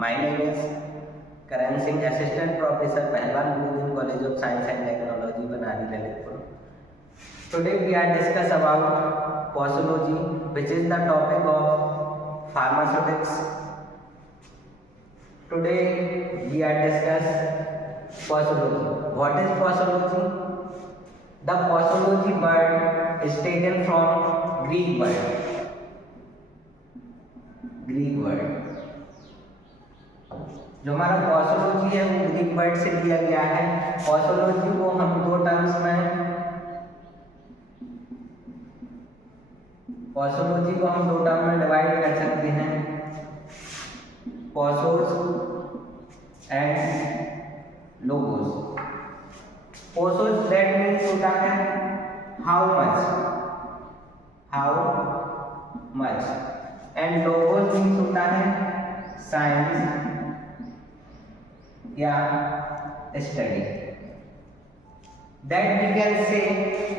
My name is Karan Singh, Assistant Professor, Pahalwan Guruji, College of Science and Technology, Banani, Lalitpur. Today we are discuss about posology, which is the topic of pharmaceutics. Today we are discuss posology. What is posology? The posology word is taken from Greek word. जो हमारा पॉसोलॉजी है वो Greek word से लिया गया है। पॉसोलॉजी को हम दो टर्म्स में डिवाइड कर सकते हैं, पॉसोस एंड लोगोस। पॉसोस दैट मीन्स होता है how much and logos means होता है साइंस या study. That we can say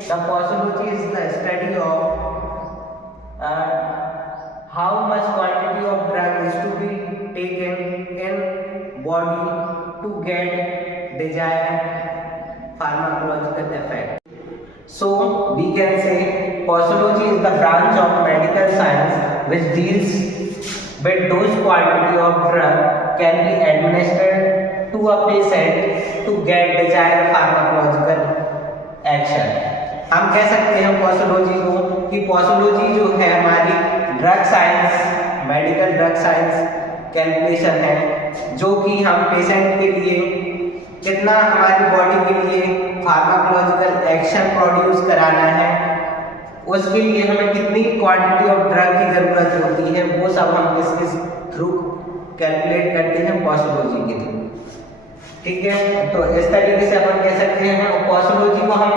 the posology is the study of how much quantity of drug is to be taken in body to get desired pharmacological effect. So we can say posology is the branch of medical science which deals with those quantity of drug can be administered to a patient to get desired pharmacological action. हम कह सकते हैं पॉसोलॉजी को कि पॉसोलॉजी जो है हमारी drug science, medical drug science calculation है, जो कि हम पेशेंट के लिए कितना हमारी बॉडी के लिए फार्माकोलॉजिकल एक्शन प्रोड्यूस कराना है, उसके लिए हमें कितनी क्वांटिटी ऑफ ड्रग की जरूरत होती है, वो सब हम किस थ्रू कैलकुलेट करते हैं पॉसोलॉजी के थ्रू। ठीक है, तो इस तरीके से अपन कह सकते हैं पॉसोलॉजी को हम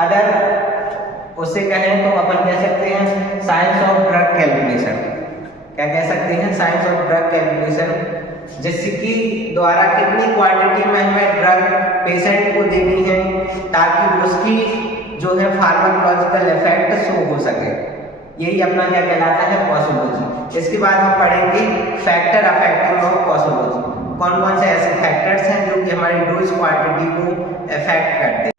अदर उससे कहें तो अपन कह सकते हैं साइंस ऑफ ड्रग कैलकुलेशन। क्या कह सकते हैं? साइंस ऑफ ड्रग कैलकुलेशन, जिसकी द्वारा कितनी क्वांटिटी में हमें ड्रग पेशेंट को देनी है ताकि उसकी जो है फार्माकोलॉजिकल इफेक्ट शो हो सके। यही अपना क्या कहलाता है? पॉसोलॉजी। इसके बाद हम पढ़ेंगे फैक्टर अफेक्टिंग ऑफ पॉसोलॉजी। कौन कौन से ऐसे फैक्टर्स हैं जो कि हमारी डोज क्वांटिटी को इफेक्ट करते हैं।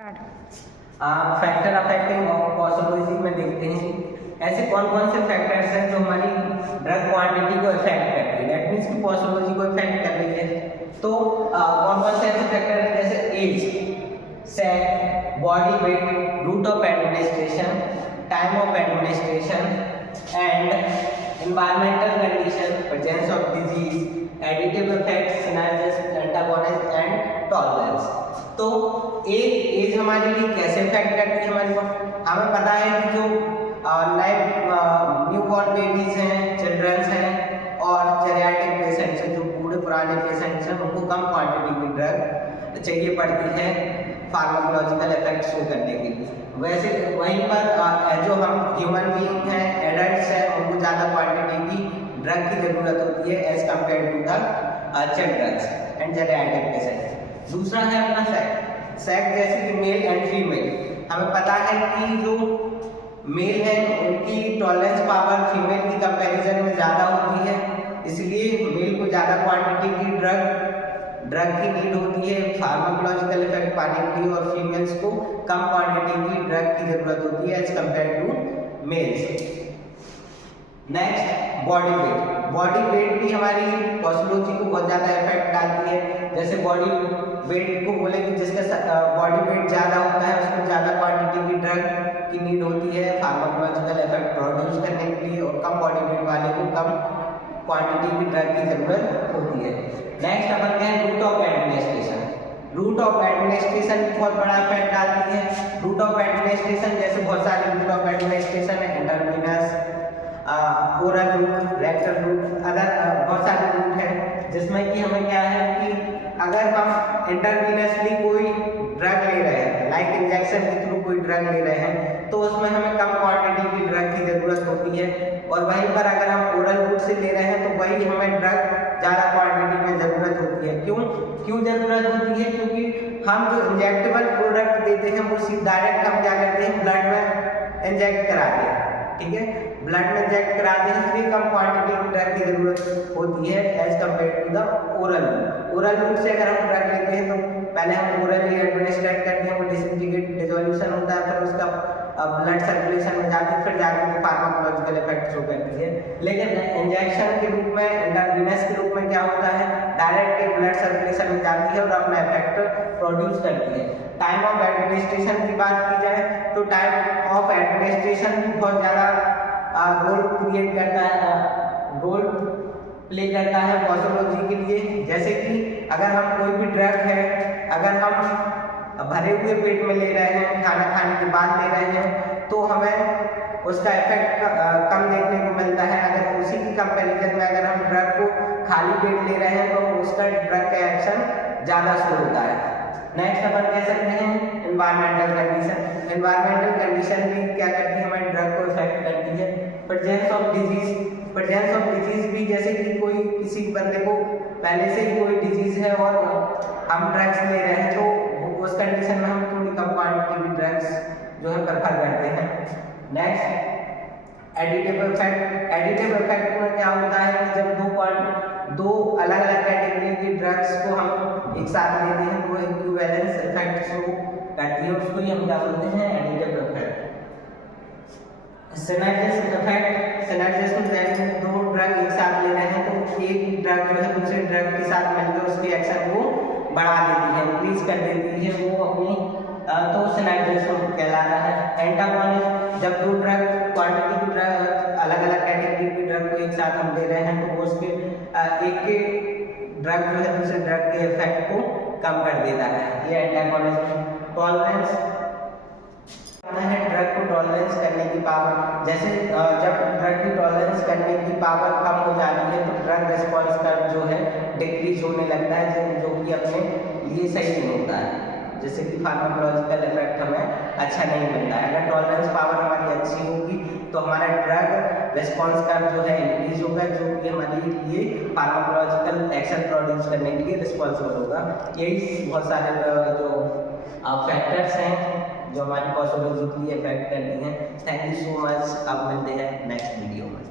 फैक्टर अफेक्टिंग ऑफ पॉसोलॉजी में देखते हैं ऐसे कौन कौन से फैक्टर्स हैं जो हमारी ड्रग क्वांटिटी को इफेक्ट करते हैं। दैट मीन्स कि पॉसोलॉजी को इफेक्ट कर रही है। तो कौन कौन से ऐसे फैक्टर हैं जैसे age, sex, body weight, route of administration, time of administration and environmental condition, presence of disease, additive effects, synergist, antagonist and tolerance. तो एज हमारे लिए कैसे इफेक्ट करती है हमारे को? हमें पता है कि जो नए न्यूबॉर्न बेबीज हैं, चिल्ड्रंस हैं और जेरियाट्रिक पेशेंट्स हैं, जो बूढ़े पुराने पेशेंट्स हैं, उनको कम क्वांटिटी की ड्रग चाहिए पड़ती है फार्माकोलॉजिकल इफेक्ट शो करने के लिए। वैसे वहीं पर जो हम ह्यूमन बीइंग हैं, एडल्ट्स हैं, उनको ज़्यादा क्वांटिटी की ड्रग की जरूरत होती है as compare to the childrens and geriatric patients. दूसरा है अपना सेक्स, जैसे कि मेल एंड फीमेल। हमें पता है कि जो मेल है उनकी टॉलरेंस पावर फीमेल की कंपैरिजन में ज़्यादा होती है, इसलिए मेल को ज़्यादा क्वांटिटी की ड्रग की नीड होती है फार्माकोलॉजिकल इफेक्ट पाने के लिए, और फीमेल्स को कम क्वांटिटी की ड्रग की जरूरत होती है as compare to males. Next body weight. Body weight भी हमारी पॉसोलॉजी को बहुत ज़्यादा इफेक्ट डालती है। जैसे बॉडी वेट को बोले कि जिसका बॉडी वेट ज़्यादा होता है उसको ज़्यादा क्वांटिटी की ड्रग की नीड होती है फार्माकोलॉजिकल इफेक्ट प्रोड्यूस करने के लिए, और कम बॉडी वेट वाले को कम क्वांटिटी की ड्रग की जरूरत होती है। नेक्स्ट अपन कहें route of administration. Route of administration बहुत बड़ा इफेक्ट डालती है। रूट ऑफ एडमिनिस्ट्रेशन जैसे बहुत सारे रूट ऑफ एडमिनिस्ट्रेशन है, intravenous, oral route, rectal route, other बहुत सारे रूट हैं, जिसमें कि हमें क्या है कि अगर हम इंटरवीनसली कोई ड्रग ले रहे हैं, लाइक इंजेक्शन के थ्रू कोई ड्रग ले रहे हैं, तो उसमें हमें कम क्वांटिटी की ड्रग की जरूरत होती है। और वहीं पर अगर हम ओरल रूट से ले रहे हैं तो वही हमें ड्रग ज़्यादा क्वांटिटी में जरूरत होती है। क्यों जरूरत होती है? क्योंकि हम जो इंजेक्टेबल प्रोडक्ट देते हैं वो डायरेक्ट हम क्या करते हैं, ब्लड में इंजेक्ट कराते हैं। ठीक है, ब्लड में इंजेक्ट कराते हैं इसलिए कम क्वांटिटी की ड्रग की जरूरत होती है as compare to the oral. Oral route से अगर हम ड्रग लेते हैं तो पहले हम ओरली एडमिनिस्ट्रेट करते हैं, वो डिसइंटीग्रेट डिसोल्यूशन होता है, फिर उसका ब्लड सर्कुलेशन में जाती है, फिर जाके वो फार्माकोलॉजिकल इफेक्ट शो करती है। लेकिन इंजेक्शन के रूप में इंट्रावीनस के रूप में क्या होता है, डायरेक्ट ब्लड सर्कुलेशन में जाती है और अपना इफेक्ट प्रोड्यूस करती है। टाइम ऑफ एडमिनिस्ट्रेशन की बात की जाए तो टाइम ऑफ एडमिनिस्ट्रेशन भी बहुत ज़्यादा रोल क्रिएट करता है, रोल प्ले करता है पॉस्चरोलॉजी के लिए। जैसे कि अगर हम कोई भी ड्रग है, अगर हम भरे हुए पेट में ले रहे हैं, खाना खाने के बाद ले रहे हैं, तो हमें उसका इफेक्ट कम देखने को मिलता है। अगर उसी की कंपैरिजन में अगर हम ड्रग को खाली पेट ले रहे हैं तो उसका ड्रग का एक्शन ज़्यादा शो होता है। नेक्स्ट अपन कह सकते हैं एनवायरमेंटल कंडीशन। एनवायरमेंटल कंडीशन भी क्या करती है, हमारे ड्रग को इफेक्ट करती है। Presence of disease, presence of disease भी, जैसे कि कोई किसी बंदे को पहले से ही कोई डिजीज है और हम ड्रग्स ले रहे हैं तो उस कंडीशन में हम थोड़ी कम क्वांटिटी में ड्रग्स जो है प्रेफर करते हैं। Next additive effect. Additive effect में क्या होता है कि जब दो अलग अलग कैटेगरी की ड्रग्स को हम एक साथ लेते हैं तो वो इक्विवेलेंस इफेक्ट शो करती है, उसको ही हम क्या बोलते हैं, additive effect. Synergids effect, synergids में दो ड्रग एक साथ ले रहे हैं तो एक ड्रग जो है दूसरे ड्रग के साथ मिलकर उसके एक्शन को बढ़ा देती है, इंक्रीज कर देती है वो अपनी, तो सिनर्जिस कहलाता है। एंटागोनिस्ट, जब दो ड्रग क्वांटिटी की ड्रग अलग अलग कैटेगरी की ड्रग को एक साथ हम ले रहे हैं तो वो उसके एक के ड्रग जो है दूसरे ड्रग के इफेक्ट को कम कर देता है, ये एंटागोनिस्ट। टॉलरेंस है ड्रग को टॉलरेंस करने की पावर, जैसे जब ड्रग की टॉलरेंस करने की पावर कम हो जाती है तो ड्रग रिस्पॉन्स कर्व जो है डिक्रीज होने लगता है, जो कि अपने लिए सही नहीं होता है, जैसे कि फार्माकोलॉजिकल इफेक्ट हमें अच्छा नहीं मिलता है। अगर टॉलरेंस पावर हमारी अच्छी होगी तो हमारा ड्रग रिस्पॉन्स कर्व जो है इंक्रीज होगा, जो कि हमारे लिए फार्माकोलॉजिकल एक्शन प्रोड्यूस करने के लिए रिस्पॉन्सिबल होगा। यही बहुत सारे जो फैक्टर्स हैं जो हमारी पॉस्चरोलॉजी के लिए इफेक्ट करती हैं। थैंक यू सो मच, अब मिलते हैं नेक्स्ट वीडियो में।